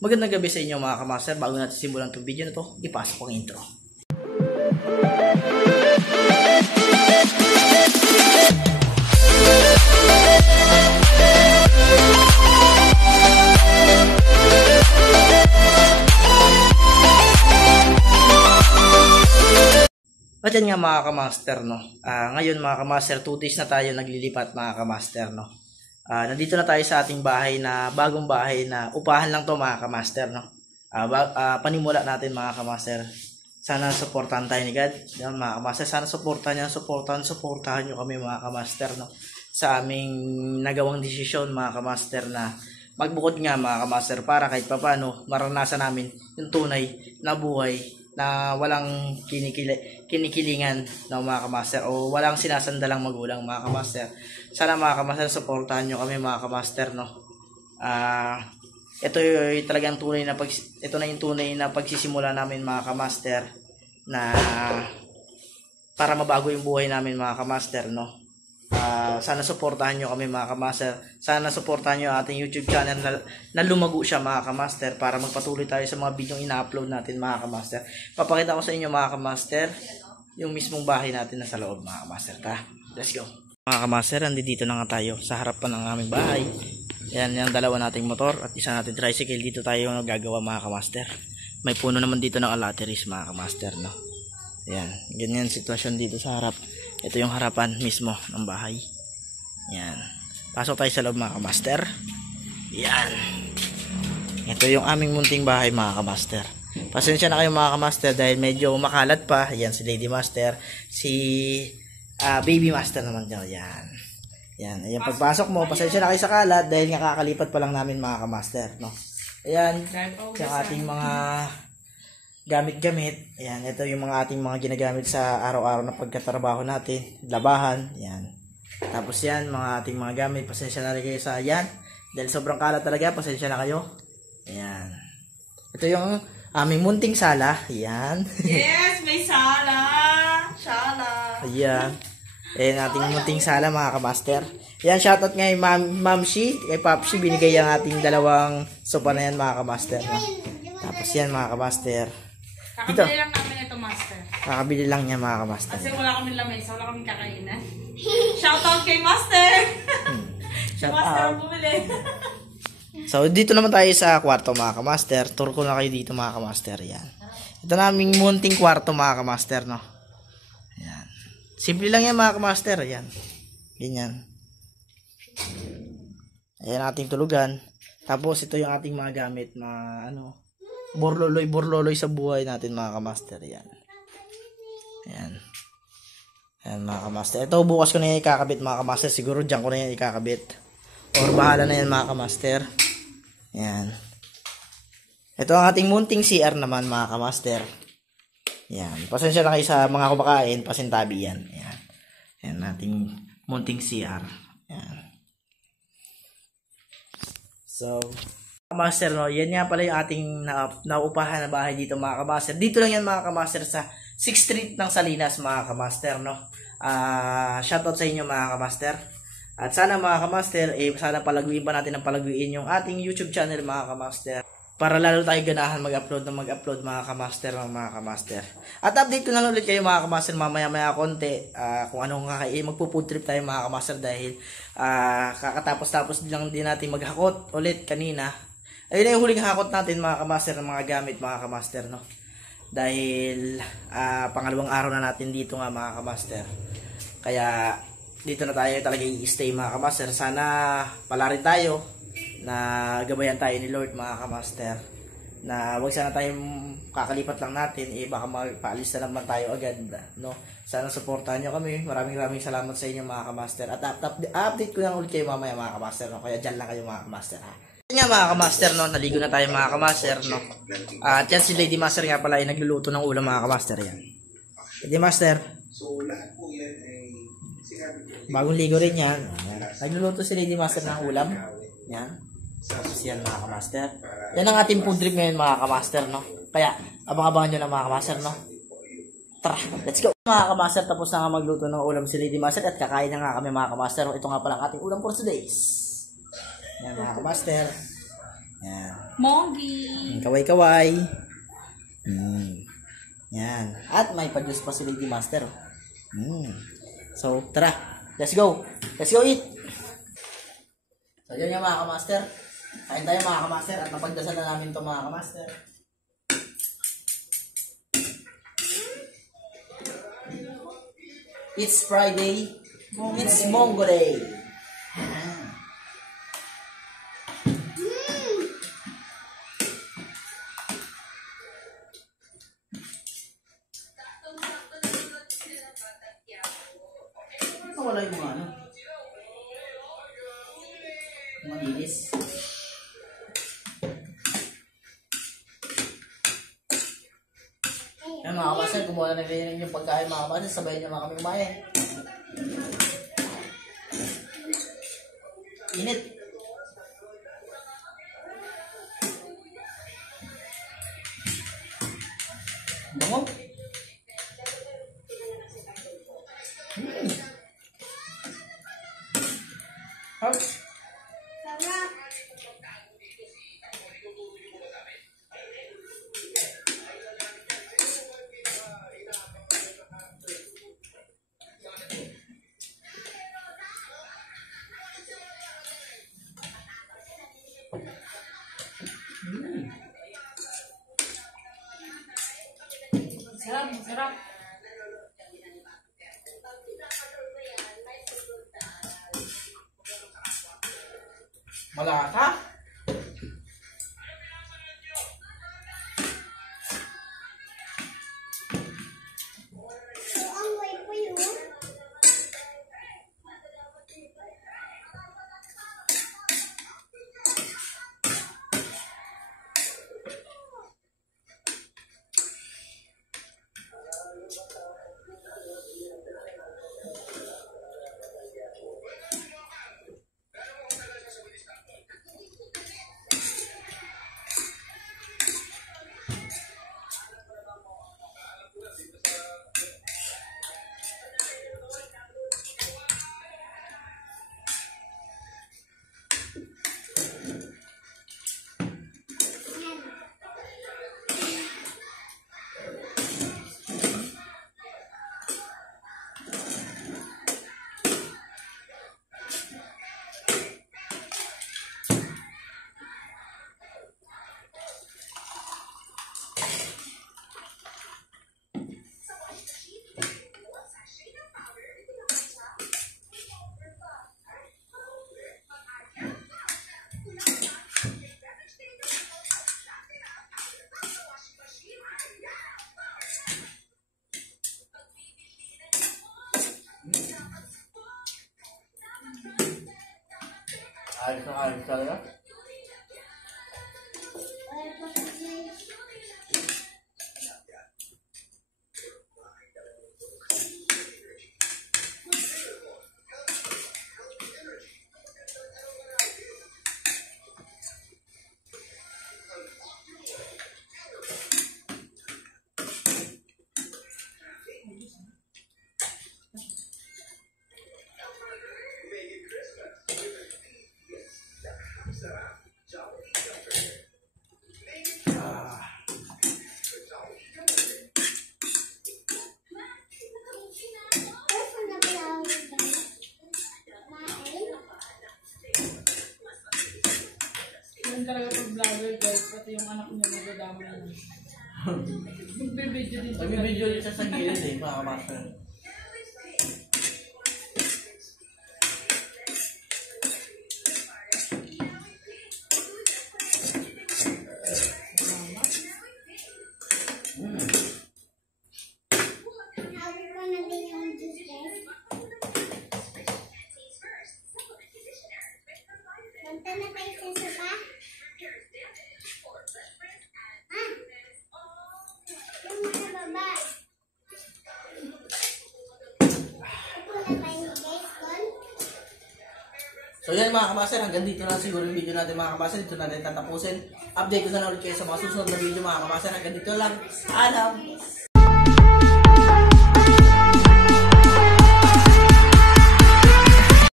Magandang gabi sa inyo mga kamaster. Bago natin simulan itong video na to, ipasok ko ang intro. At yan nga mga kamaster, no? Ngayon mga kamaster, 2 days na tayo naglilipat mga kamaster, no? Nandito na tayo sa ating bahay na bagong bahay na upahan lang to mga kamaster, no? Panimula natin mga kamaster. Sana supportahan tayo ni God. Yan, mga kamaster, sana supportahan nyo kami mga kamaster, no? Sa aming nagawang desisyon mga kamaster na magbukod nga mga kamaster para kahit papano maranasan namin yung tunay na buhay na walang kinikilingan ng mga kamaster o walang sinasandalang magulang mga kamaster. Sana mga kamaster, supportahan nyo kami mga kamaster, no? Ito yung talagang tunay na ito na yung tunay na pagsisimula namin mga kamaster na para mabago yung buhay namin mga kamaster, no? Sana supportahan nyo kami mga kamaster. Sana supportahan nyo ating YouTube channel na lumago siya mga kamaster para magpatuloy tayo sa mga video ina-upload natin mga kamaster. Papakita ko sa inyo mga kamaster yung mismong bahay natin na sa loob mga kamaster. Let's go. Mga kamaster, andito na nga tayo sa harapan ng aming bahay. Yan yung dalawa nating motor at isa nating tricycle. Dito tayo gagawa mga kamaster. May puno naman dito ng alateris mga kamaster, no? Yan, ganyan sitwasyon dito sa harap. Ito yung harapan mismo ng bahay. Yan. Pasok tayo sa loob mga kamaster. Yan. Ito yung aming munting bahay mga kamaster. Pasensya na kayo mga kamaster dahil medyo makalat pa. Yan si Lady Master. Si Baby Master naman daw. Yan. Yan. Ayan, pagpasok mo, pasensya na kayo sa kalat dahil nga kakalipat pa lang namin mga kamaster, no? Ayan. Yung ating mga gamit-gamit. Ayan, ito yung mga ating mga ginagamit sa araw-araw na pagkatrabaho natin. Labahan. Ayan. Tapos yan, mga ating mga gamit. Pasensya na rin kayo sa yan. Dahil sobrang kalat talaga, pasensya na kayo. Ayan. Ito yung aming munting sala. Ayan. Yes, may sala. Sala. Ayan. Ayan ating munting sala mga kamaster. Ayan, shoutout nga kay Ma'am Shi, kay Papsi. Binigay ang ating dalawang sopa na yan mga kamaster. Tapos yan mga kamaster. Kakabili lang namin ito, Master. Kakabili lang niya mga kamaster. Kasi wala kami lamesa, wala kami kakainan. Shoutout kay Master! Shout Master out. ang bumili. So, dito naman tayo sa kwarto mga kamaster. Tour ko na kayo dito mga kamaster. Yan. Ito naming munting kwarto mga kamaster, no? Yan. Simple lang yan mga kamaster. Yan. Ganyan. Ayan ating tulugan. Tapos, ito yung ating mga gamit na ano, burloloy sa buhay natin mga kamaster. Yan. Ayan. Ayan mga kamaster. Ito bukas ko na yan ikakabit mga kamaster. Siguro dyan ko na yan ikakabit. Or bahala na yan mga kamaster. Ayan. Ito ang ating munting CR naman mga kamaster. Ayan. Pasensya na kayo sa mga kumakain. Pasintabi yan. Ayan. Ayan ating munting CR. Ayan. So, kamaster, no? Yan nga pala yung ating naupahan na bahay dito mga kamaster. Dito lang yan mga kamaster sa 6th Street ng Salinas mga kamaster, no? Shoutout sa inyo mga kamaster. At sana mga kamaster, sana palaguin pa natin ang palaguin yung ating YouTube channel mga kamaster. Para lalo tayo ganahan mag-upload mga kamaster mga kamaster. At update ko na ulit kayo mga kamaster mamaya-maya konti kung anong magpo-food trip tayo mga kamaster dahil kakatapos-tapos lang din natin maghakot ulit kanina. Ayun na yung huling hakot natin mga kamaster ng mga gamit mga kamaster, no? Dahil pangalawang araw na natin dito nga mga kamaster. Kaya dito na tayo talaga i-stay mga kamaster. Sana pala rin tayo na gabayan tayo ni Lord mga kamaster. Na wag sana tayong kakalipat lang natin, baka magpaalis na naman tayo agad, no? Sana suportahan nyo kami. Maraming salamat sa inyo mga kamaster. At update ko lang ulit kayo mamaya mga kamaster, no? Kaya dyan lang kayo mga kamaster, ha? Nga mga kamaster, no, naligo na tayo mga kamaster, no. At yan si Lady Master nga pala ay nagluluto ng ulam mga kamaster. Yan Lady Master, so lahat po yan ay bagong ligo rin yan. Nagluluto si Lady Master ng ulam. Yan. Tapos yan mga kamaster. Yan ang ating food trip ngayon mga kamaster, no. Kaya abang-abangan nyo lang mga kamaster, no. Tara, let's go mga kamaster. Tapos na nga magluto ng ulam si Lady Master at kakain na nga kami mga kamaster. Ito nga pala ang ating ulam for today's. Yan mga kamaster. Yan. Mogi. Kaway-kaway. Yan. At may pa-juice pa si Lady Master. So, tara. Let's go. Let's go eat. So, yun yung mga kamaster. Kain tayo mga kamaster at napagdasal na namin ito mga kamaster. It's Friday. It's Mongo Day. Wala yung mga ano. Mga lilis. Yan mga kapasan, kumuha na rin yung pagkain mga kapasan, sabayan niyo mga kami kumain. Init. Bango. Sarap, sarap. Malaka. Ayos na ayos talaga. Yung talaga pag vlogger guys, pati yung anak niya nagdadama yan. Magbibideo din siya. Magbibideo din siya sa gilid eh, mga kamaster. So yan mga kamaster, hanggang dito na siguro yung video natin mga kamaster. Dito natin tatapusin. Update ko na ulit kayo sa mga susunod na video mga kamaster. Hanggang dito lang. Alam!